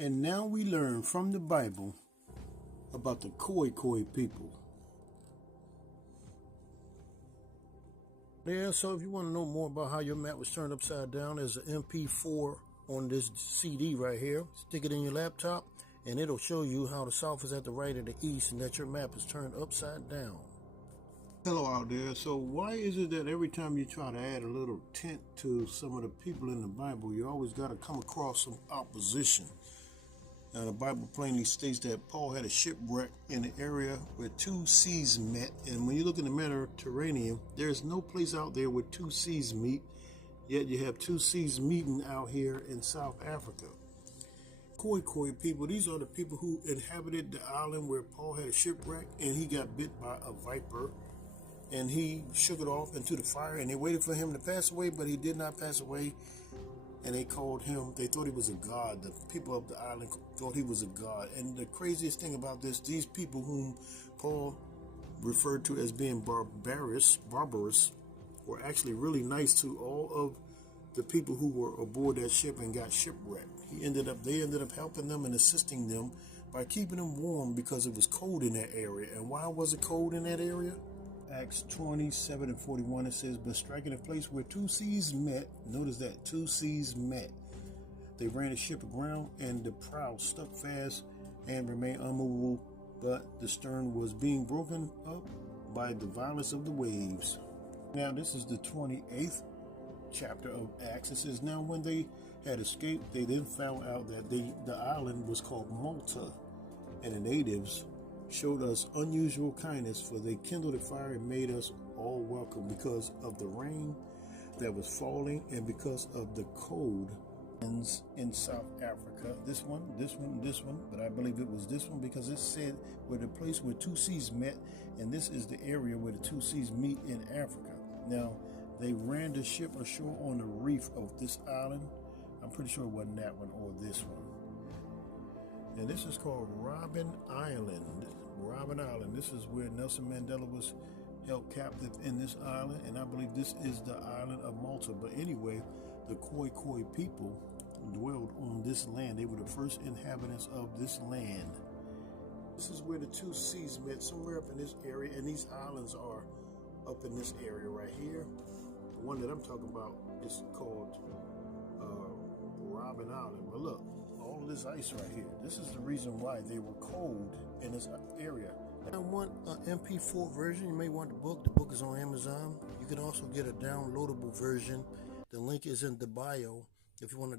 And now we learn from the Bible about the Khoi people. Yeah, so if you want to know more about how your map was turned upside down, there's an MP4 on this CD right here. Stick it in your laptop and it'll show you how the south is at the right of the east and that your map is turned upside down. Hello out there. So why is it that every time you try to add a little tint to some of the people in the Bible, you always got to come across some opposition? Now, the Bible plainly states that Paul had a shipwreck in the area where two seas met. And when you look in the Mediterranean, there's no place out there where two seas meet. Yet you have two seas meeting out here in South Africa. Khoi people, these are the people who inhabited the island where Paul had a shipwreck and he got bit by a viper. And he shook it off into the fire and they waited for him to pass away, but he did not pass away. And they called him, they thought he was a god. The people of the island thought he was a god. And the craziest thing about this, these people whom Paul referred to as being barbarous, were actually really nice to all of the people who were aboard that ship and got shipwrecked. They ended up helping them and assisting them by keeping them warm because it was cold in that area. And why was it cold in that area? Acts 27:41, it says, but striking a place where two seas met, notice that, two seas met. They ran the ship aground and the prow stuck fast and remained unmovable, but the stern was being broken up by the violence of the waves. Now this is the 28th chapter of Acts. It says, now when they had escaped, they then found out that the island was called Malta, and the natives showed us unusual kindness, for they kindled a fire and made us all welcome because of the rain that was falling and because of the cold in South Africa. This one, but I believe it was this one because it said where the place where two seas met, and this is the area where the two seas meet in Africa. Now, they ran the ship ashore on the reef of this island. I'm pretty sure it wasn't that one or this one. And this is called Robben Island. Robben Island. This is where Nelson Mandela was held captive in this island. And I believe this is the island of Malta. But anyway, the Khoi people dwelled on this land. They were the first inhabitants of this land. This is where the two seas met, somewhere up in this area. And these islands are up in this area right here. The one that I'm talking about is called Robben Island. But look, all of this ice right here. This is the reason why they were cold in this area. I want an MP4 version. You may want the book. The book is on Amazon. You can also get a downloadable version. The link is in the bio if you want a